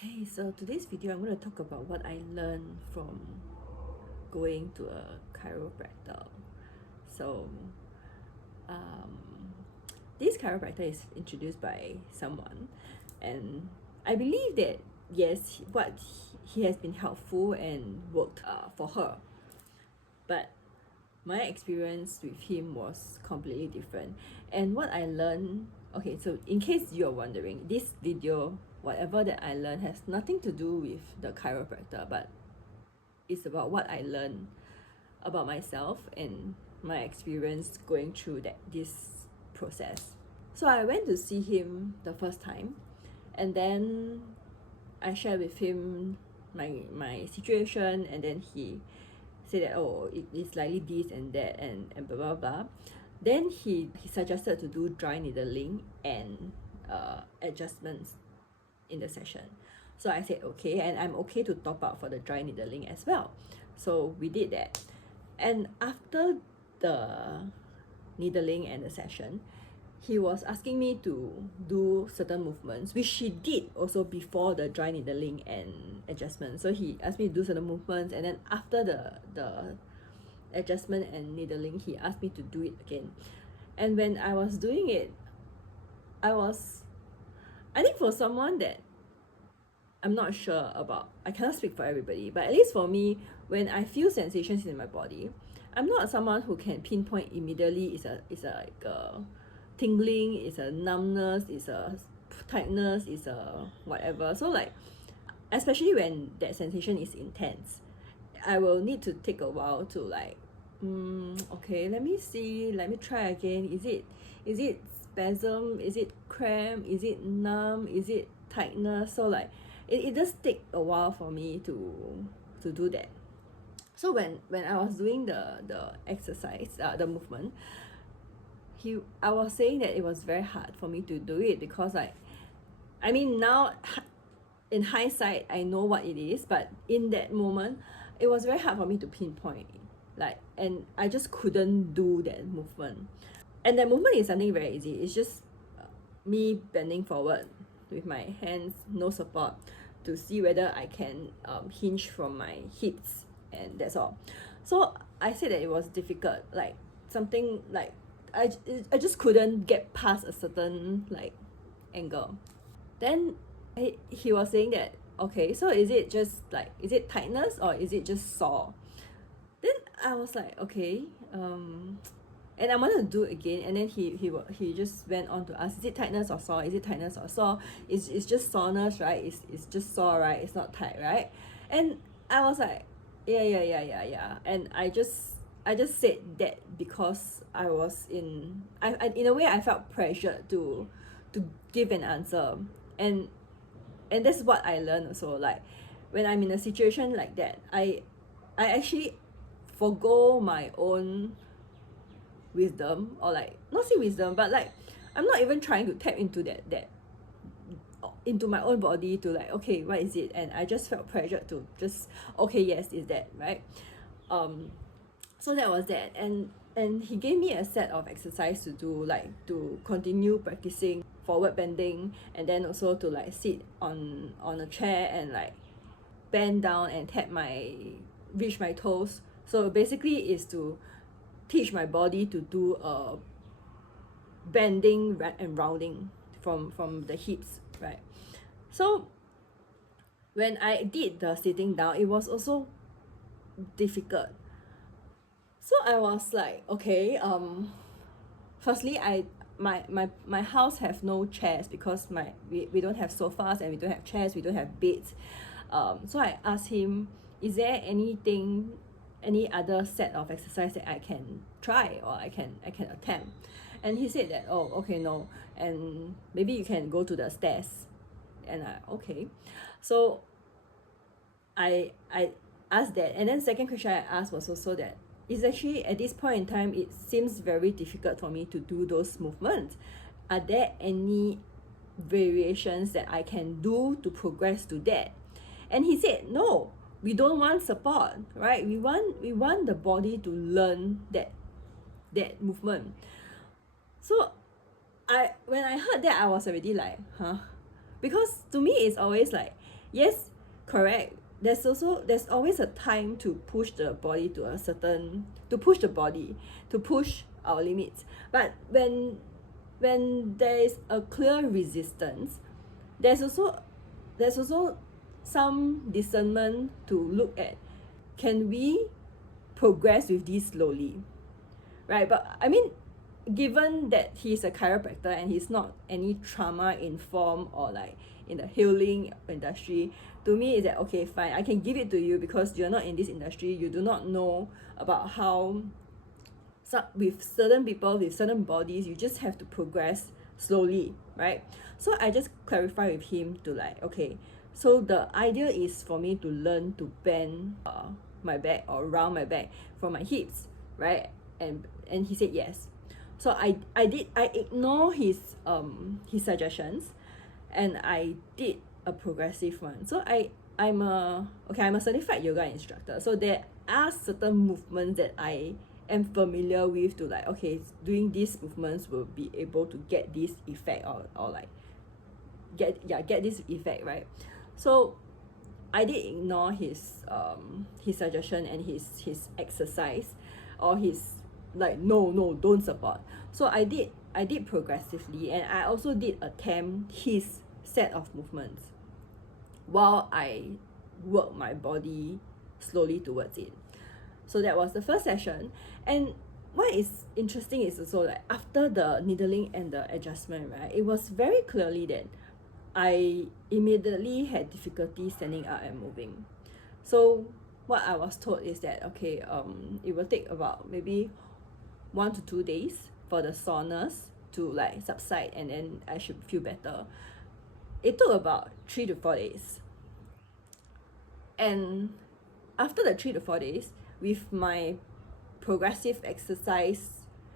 Okay, so today's video I'm going to talk about what I learned from going to a chiropractor. So, um, this chiropractor is introduced by someone, and I believe that yes, what he has been helpful and worked for her, but my experience with him was completely different. And what I learned, okay, so in case you're wondering, this video, whatever that I learned, has nothing to do with the chiropractor, but it's about what I learned about myself and my experience going through this process. So I went to see him the first time, and then I shared with him my situation, and then he said that, oh, it's likely this and that and blah blah blah. Then he suggested to do dry needling and adjustments in the session. So I said okay, and I'm okay to top up for the dry needling as well. So we did that. And after the needling and the session, he was asking me to do certain movements, which he did also before the dry needling and adjustment. So he asked me to do certain movements, and then after the adjustment and needling, he asked me to do it again. And when I was doing it, I think for someone that I'm not sure about, I cannot speak for everybody, but at least for me, when I feel sensations in my body, I'm not someone who can pinpoint immediately. It's like a tingling, it's a numbness, it's a tightness, it's a whatever. So like, especially when that sensation is intense, I will need to take a while to like, okay, let me see, let me try again. Is it spasm? Is it cramp? Is it numb? Is it tightness? So like, it does take a while for me to do that. So when I was doing the exercise, the movement, I was saying that it was very hard for me to do it because like, I mean now in hindsight I know what it is, but in that moment it was very hard for me to pinpoint, like, and I just couldn't do that movement. And that movement is something very easy. It's just me bending forward with my hands, no support, to see whether I can hinge from my hips, and that's all. So I said that it was difficult, like something like I just couldn't get past a certain like angle. Then he was saying that, okay, so is it just like, is it tightness or is it just sore? Then I was like, okay, and I wanted to do it again, and then he just went on to ask, is it tightness or sore? Is it tightness or sore? It's just soreness, right? It's just sore, right? It's not tight, right? And I was like, yeah. And I just said that because I was in a way I felt pressured to give an answer. And that's what I learned also. Like, when I'm in a situation like that, I actually forgo my own wisdom, or like, not say wisdom, but like, I'm not even trying to tap into that into my own body to like, okay, what is it? And I just felt pressured to just, okay, yes, is that right? So that was that. And he gave me a set of exercise to do, like to continue practicing forward bending, and then also to like sit on a chair and like bend down and reach my toes. So basically is to teach my body to do a bending and rounding from the hips, right? So when I did the sitting down, it was also difficult. So I was like, okay, firstly, my house have no chairs because we don't have sofas, and we don't have chairs, we don't have beds. So I asked him, is there any other set of exercise that I can try, or I can attempt? And he said that, oh, okay, no, and maybe you can go to the stairs. And okay. So I asked that, and then second question I asked was also that, it's actually at this point in time it seems very difficult for me to do those movements. Are there any variations that I can do to progress to that? And he said, no, we don't want support, right? We want the body to learn that movement. So when I heard that, I was already like, huh? Because to me it's always like, Yes, correct. There's always a time to push the body to a certain, to push the body, to push our limits. But when there is a clear resistance, there's also there's also some discernment to look at, can we progress with this slowly, right? But I mean, given that he's a chiropractor and he's not any trauma informed or like in the healing industry, to me is that okay, fine, I can give it to you because you're not in this industry, you do not know about how with certain people with certain bodies you just have to progress slowly, right? So I just clarify with him to like, okay, so the idea is for me to learn to bend my back or round my back from my hips, right? And he said yes. So I ignore his suggestions, and I did a progressive one. So I'm a certified yoga instructor, so there are certain movements that I am familiar with, to like, okay, doing these movements will be able to get this effect, or like get this effect, right? So I did ignore his suggestion and his exercise, or his like, no, don't support. So I did progressively, and I also did attempt his set of movements while I work my body slowly towards it. So that was the first session. And what is interesting is also like, after the needling and the adjustment, right, it was very clearly that I immediately had difficulty standing up and moving. So what I was told is that, okay, it will take about maybe 1 to 2 days for the soreness to like subside, and then I should feel better. It took about 3 to 4 days. And after the 3 to 4 days, with my progressive exercise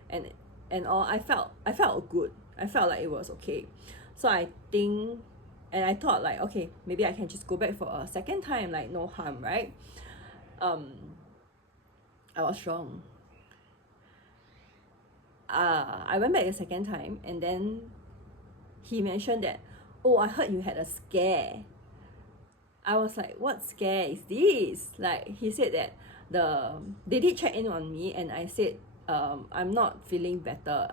and all, I felt good. I felt like it was okay. So I think, and I thought like, okay, maybe I can just go back for a second time, like no harm, right? I was wrong. I went back the second time, and then he mentioned that, oh, I heard you had a scare. I was like, what scare is this? Like, he said that they did check in on me, and I said, I'm not feeling better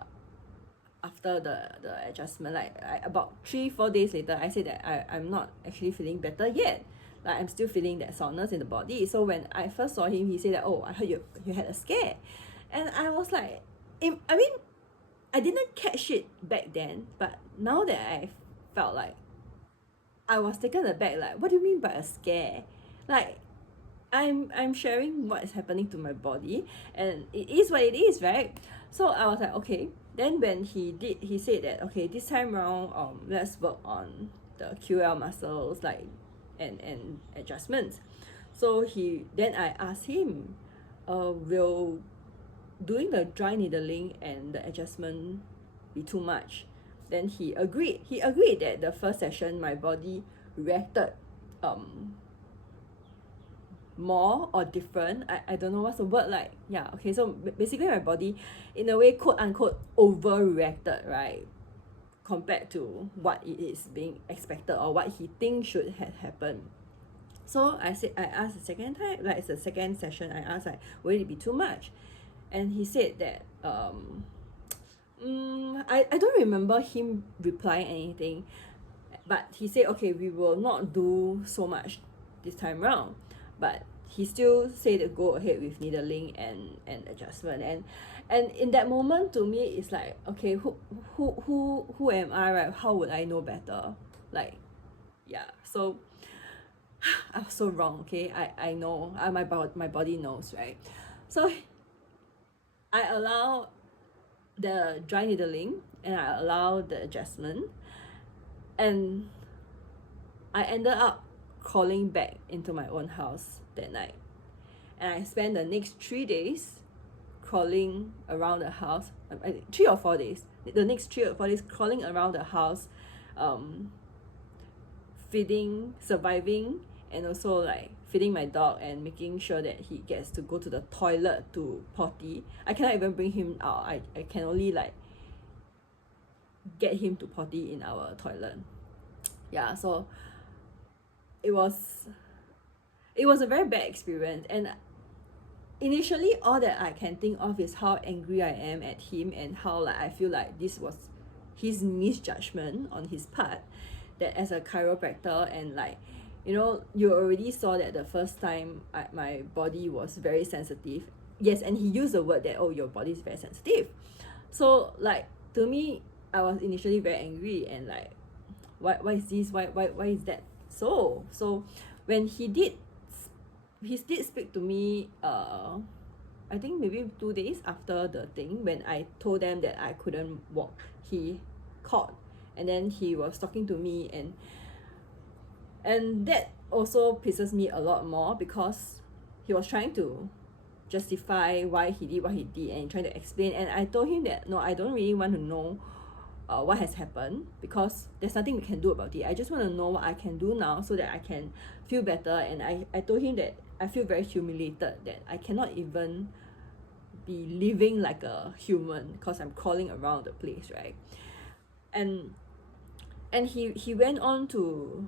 after the adjustment. Like, about 3-4 days later, I said that I'm not actually feeling better yet. Like, I'm still feeling that soreness in the body. So when I first saw him, he said that, oh, I heard you had a scare. And I was like, I mean, I didn't catch it back then, but now that I felt like, I was taken aback, like, what do you mean by a scare? Like, I'm sharing what is happening to my body, and it is what it is, right? So I was like, okay. Then when he said that, okay, this time round, let's work on the QL muscles, like, and adjustments. So then I asked him, will doing the dry needling and the adjustment be too much? Then he agreed that the first session my body reacted more or different. I don't know what's the word, like, yeah, okay, so basically my body in a way, quote unquote, overreacted, right, compared to what it is being expected or what he thinks should have happened. So I asked the second time, like, it's the second session, I asked like, will it be too much? And he said that I don't remember him replying anything, but he said, okay, we will not do so much this time round, but he still said to go ahead with needling and adjustment. And in that moment, to me, it's like, okay, who am I, right? How would I know better? Like, yeah, so I was so wrong, okay? I know, my body knows, right? So I allow the dry needling, and I allow the adjustment, and I ended up crawling back into my own house that night. And I spent the next 3 days crawling around the house, 3 or 4 days, the next 3 or 4 days crawling around the house, feeding, surviving, and also like feeding my dog and making sure that he gets to go to the toilet to potty. I cannot even bring him out. I can only like get him to potty in our toilet. Yeah, so it was a very bad experience. And initially all that I can think of is how angry I am at him, and how like I feel like this was his misjudgment on his part, that as a chiropractor, and like, you know, you already saw that the first time my body was very sensitive. Yes, and he used the word that, oh, your body is very sensitive. So like, to me, I was initially very angry, and like, why is this, why is that? So when he did speak to me, I think maybe 2 days after the thing, when I told them that I couldn't walk, he called, and then he was talking to me, and that also pisses me a lot more, because he was trying to justify why he did what he did, and trying to explain. And I told him that no, I don't really want to know what has happened, because there's nothing we can do about it. I just want to know what I can do now, so that I can feel better. And I told him that I feel very humiliated that I cannot even be living like a human, because I'm crawling around the place, right? And he went on to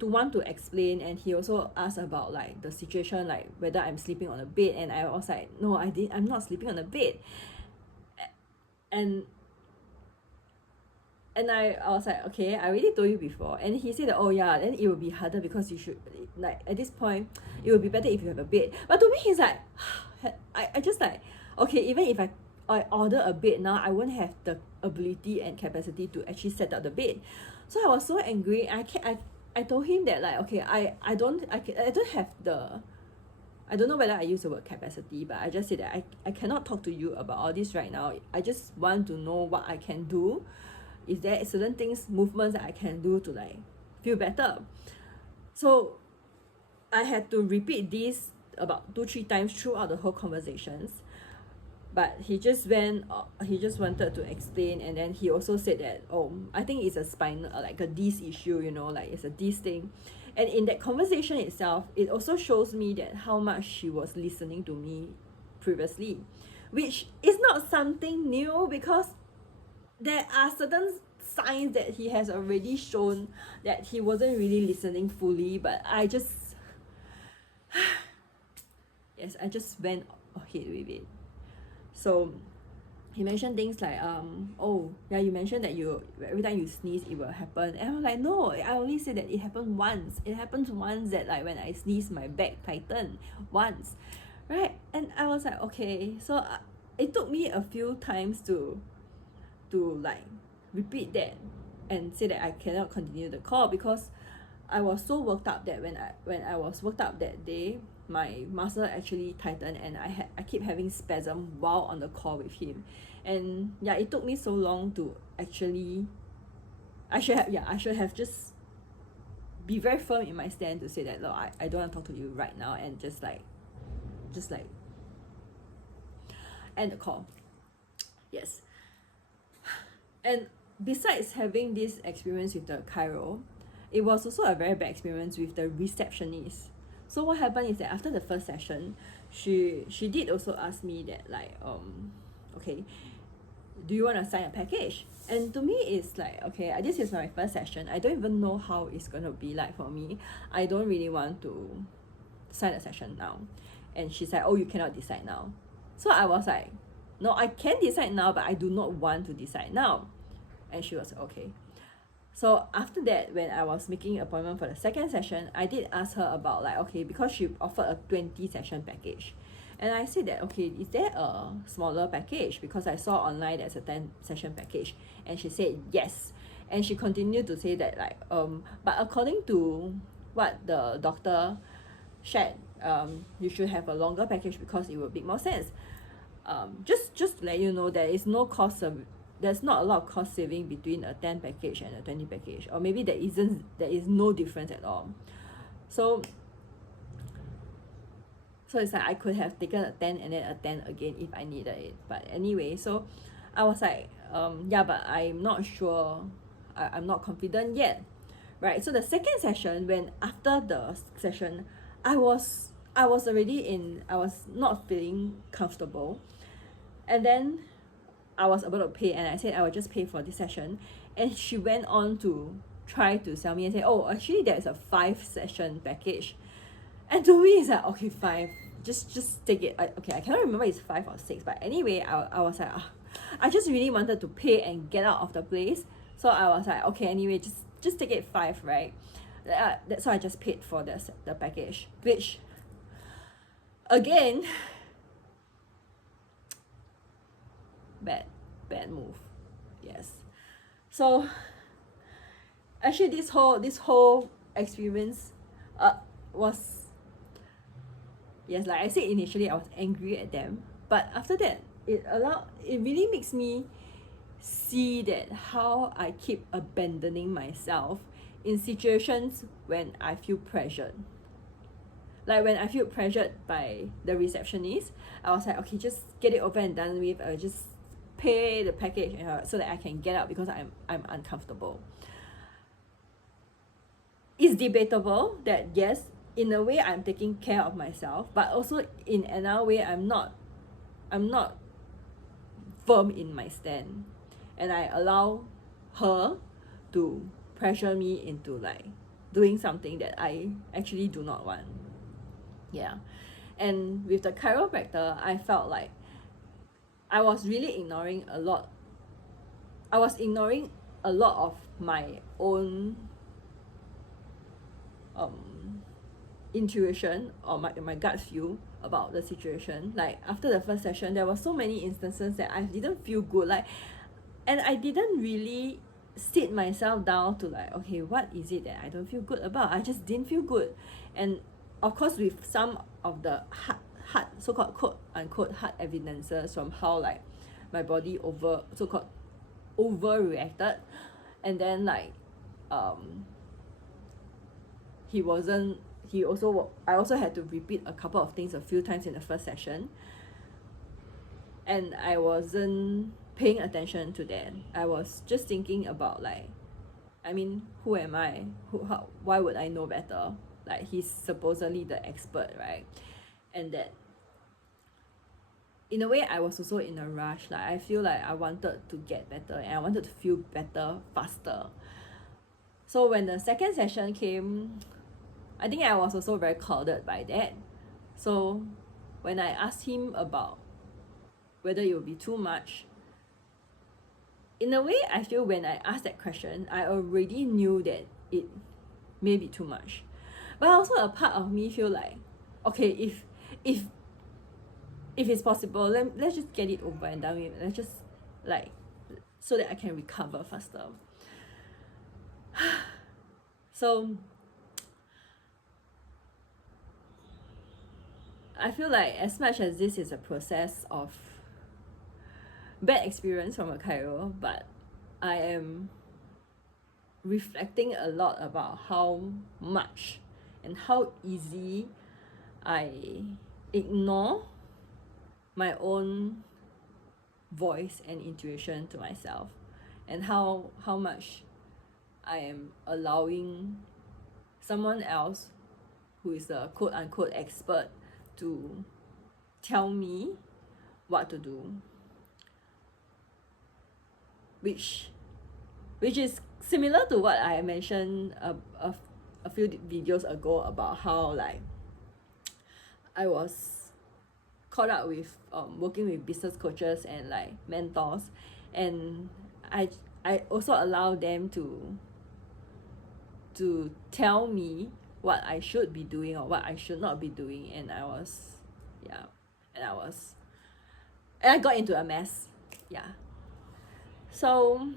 want to explain, and he also asked about like the situation, like whether I'm sleeping on a bed. And I was like, no, I'm not sleeping on a bed. And I was like, okay, I already told you before. And he said that, oh yeah, then it will be harder, because you should, like, at this point it will be better if you have a bed. But to me, he's like, I just like, okay, even if I order a bed now, I won't have the ability and capacity to actually set up the bed. So I was so angry. I told him that, like, okay, I don't have the, I don't know whether I use the word capacity, but I just said that I cannot talk to you about all this right now. I just want to know what I can do. Is there certain things, movements that I can do to like feel better? So I had to repeat this about 2-3 times throughout the whole conversations. But he just wanted to explain. And then he also said that, oh, I think it's a spinal, like a disc issue, you know, like it's a disc thing. And in that conversation itself, it also shows me that how much she was listening to me previously, which is not something new, because there are certain signs that he has already shown that he wasn't really listening fully. But I just yes, I just went ahead with it. So he mentioned things like, oh yeah, you mentioned that you, every time you sneeze it will happen. And I'm like, no, I only said that it happened once. It happens once, that like when I sneeze my back tighten once, right? And I was like, okay. So it took me a few times to like repeat that and say that I cannot continue the call, because I was so worked up that when I was worked up that day, my muscle actually tightened, and I keep having spasm while on the call with him. And yeah, it took me so long to actually, I should have just be very firm in my stand to say that, no, I don't want to talk to you right now, and just like end the call. Yes. And besides having this experience with the chiro, it was also a very bad experience with the receptionist. So what happened is that after the first session, she did also ask me that, like, okay, do you want to sign a package? And to me, it's like, okay, this is my first session. I don't even know how it's gonna be like for me. I don't really want to sign a session now. And she's like, oh, you cannot decide now. So I was like, no, I can decide now, but I do not want to decide now. And she was like, okay. So after that, when I was making an appointment for the second session, I did ask her about, like, okay, because she offered a 20 session package. And I said that, okay, is there a smaller package? Because I saw online there's a 10 session package. And she said yes. And she continued to say that, like, but according to what the doctor shared, you should have a longer package, because it will make more sense. Just to let you know, there's not a lot of cost saving between a 10 package and a 20 package, or maybe there is no difference at all. So it's like I could have taken a 10 and then a 10 again if I needed it. But anyway, so I was like, yeah, but I'm not sure, I'm not confident yet, right? So the second session, when after the session, I was not feeling comfortable. And then I was about to pay, and I said I would just pay for this session. And she went on to try to sell me and say, oh, actually there's a 5-session package. And to me, it's like, okay, 5. Just take it. Okay, I cannot remember it's 5 or 6. But anyway, I was like, I just really wanted to pay and get out of the place. So I was like, okay, anyway, just take it 5, right? So I just paid for the package, which, again, bad move. Yes. So actually this whole experience was, yes, like I said initially, I was angry at them, but after that it really makes me see that how I keep abandoning myself in situations when I feel pressured. Like when I feel pressured by the receptionist, I was like, okay, just get it over and done with. Just pay the package so that I can get out because I'm uncomfortable. It's debatable that yes, in a way I'm taking care of myself, but also in another way I'm not firm in my stand, and I allow her to pressure me into like doing something that I actually do not want. Yeah. And with the chiropractor, I felt like I was really ignoring a lot of my own intuition or my gut feel about the situation. Like after the first session, there were so many instances that I didn't feel good, like, and I didn't really sit myself down to like, okay, what is it that I don't feel good about? I just didn't feel good. And of course, with some of the hard so-called quote unquote hard evidences from how like my body so-called overreacted, and then like I also had to repeat a couple of things a few times in the first session, and I wasn't paying attention to that. I was just thinking about like, I mean, who am I? Why would I know better? Like, he's supposedly the expert, right? And that in a way I was also in a rush. Like I feel like I wanted to get better and I wanted to feel better faster. So when the second session came, I think I was also very clouded by that. So when I asked him about whether it would be too much, in a way I feel when I asked that question, I already knew that it may be too much. But also a part of me feel like, okay, if it's possible, let's just get it over and done with. Let's just like, so that I can recover faster. So I feel like as much as this is a process of bad experience from a chiro, but I am reflecting a lot about how much and how easy I ignore my own voice and intuition to myself, and how much I am allowing someone else who is a quote unquote expert to tell me what to do, which is similar to what I mentioned a few videos ago about how like I was caught up with working with business coaches and like mentors, and I also allow them to tell me what I should be doing or what I should not be doing, and I got into a mess. Yeah. So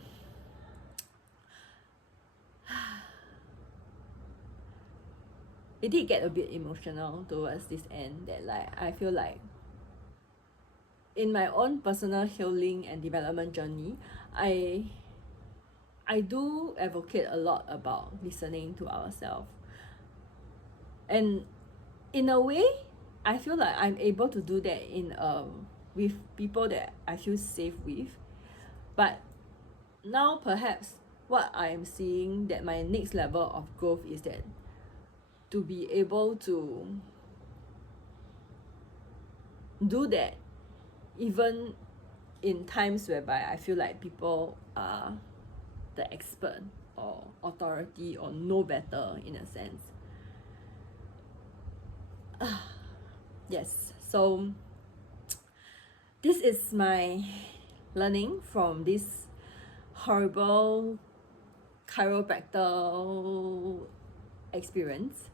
it did get a bit emotional towards this end, that like I feel like in my own personal healing and development journey, I do advocate a lot about listening to ourselves. And in a way, I feel like I'm able to do that with people that I feel safe with. But now perhaps what I am seeing that my next level of growth is that to be able to do that even in times whereby I feel like people are the expert or authority or know better in a sense. Yes, so this is my learning from this horrible chiropractor experience.